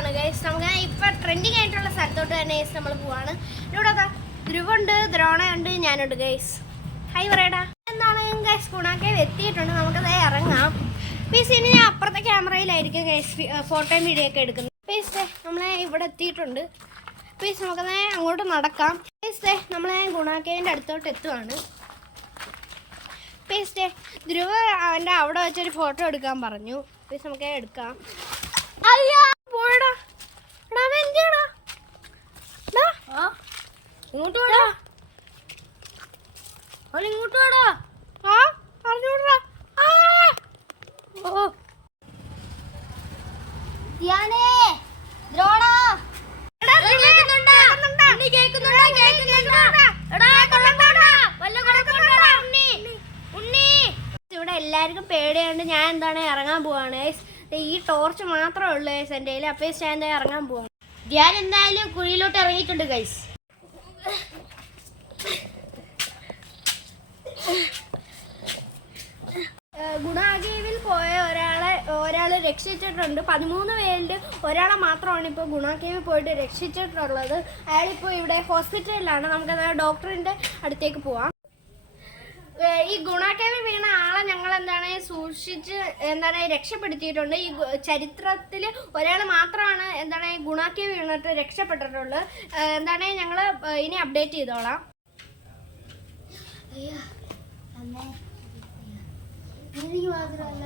പോവാണ് ഗൈസ്. നമുക്ക് ഇപ്പൊ ട്രെൻഡിങ് ആയിട്ടുള്ള സ്ഥലത്തോട്ട് തന്നെ ഗൈസ് നമ്മൾ പോവാണ്. ഇവിടെ ധ്രുവുണ്ട്, ദ്രോണയുണ്ട്, ഞാനുണ്ട് ഗൈസ്. ഹൈ പറയടാ. എന്താണ് ഗൈസ്, ഗുണാക്കേവ് എത്തിയിട്ടുണ്ട്. നമുക്കത് ഇറങ്ങാം. പീസ് ഇനി ഞാൻ അപ്പുറത്തെ ക്യാമറയിലായിരിക്കും ഗൈസ് ഫോട്ടോയും വീഡിയോ ഒക്കെ എടുക്കുന്നത്. പീസ് നമ്മളെ ഇവിടെ എത്തിയിട്ടുണ്ട്. പീസ് നമുക്കത് അങ്ങോട്ട് നടക്കാം. പീസ് നമ്മളെ ഗുണാക്കേവിൻ്റെ അടുത്തോട്ട് എത്തുവാണ്. പീസ് ധ്രുവ് അവൻ്റെ അവിടെ വെച്ചൊരു ഫോട്ടോ എടുക്കാൻ പറഞ്ഞു. പീസ് നമുക്ക് എടുക്കാം. അയ്യാ പോയടാ. ഇങ്ങോട്ട് പോടാ. ഇങ്ങോട്ട് പോടാ. ആ അറിഞ്ഞൂടാ. ഓ ധ്യാനേ ദ്രോണ ഇവിടെ എല്ലാവർക്കും പേടിയുണ്ട്. ഞാൻ എന്താണ് ഇറങ്ങാൻ പോവാണ്. ഈ ടോർച്ച് മാത്രമേ ഉള്ളൂ ഗൈസ് എൻ്റെ കയ്യിൽ. അപ്പോൾ ഞാൻ എന്താ ഇറങ്ങാൻ പോവാണ്. ധ്യാൻ എന്തായാലും കുഴിയിലോട്ട് ഇറങ്ങിയിട്ടുണ്ട് ഗൈസ്. ഗുണാകേവിൽ പോയ ഒരാൾ രക്ഷിച്ചിട്ടുണ്ട്. 13 പേരിൽ ഒരാളെ മാത്രമാണ് ഇപ്പോൾ ഗുണാകേവിൽ പോയിട്ട് രക്ഷിച്ചിട്ടുള്ളത്. അയാളിപ്പോൾ ഇവിടെ ഹോസ്പിറ്റലിലാണ്. നമുക്ക് ഡോക്ടറിൻ്റെ അടുത്തേക്ക് പോവാം. ഈ ഗുണാകേവിൽ വീണ ആളെ ഞങ്ങൾ സൂക്ഷിച്ച് രക്ഷപ്പെടുത്തിയിട്ടുണ്ട്. ഈ ചരിത്രത്തിൽ ഒരാൾ മാത്രമാണ് ഗുണാകേവിൽ വീണിട്ട് രക്ഷപ്പെട്ടിട്ടുള്ളത്. ഞങ്ങൾ ഇനി അപ്ഡേറ്റ് ചെയ്തോളാം. എനിക്ക് മാത്രമല്ല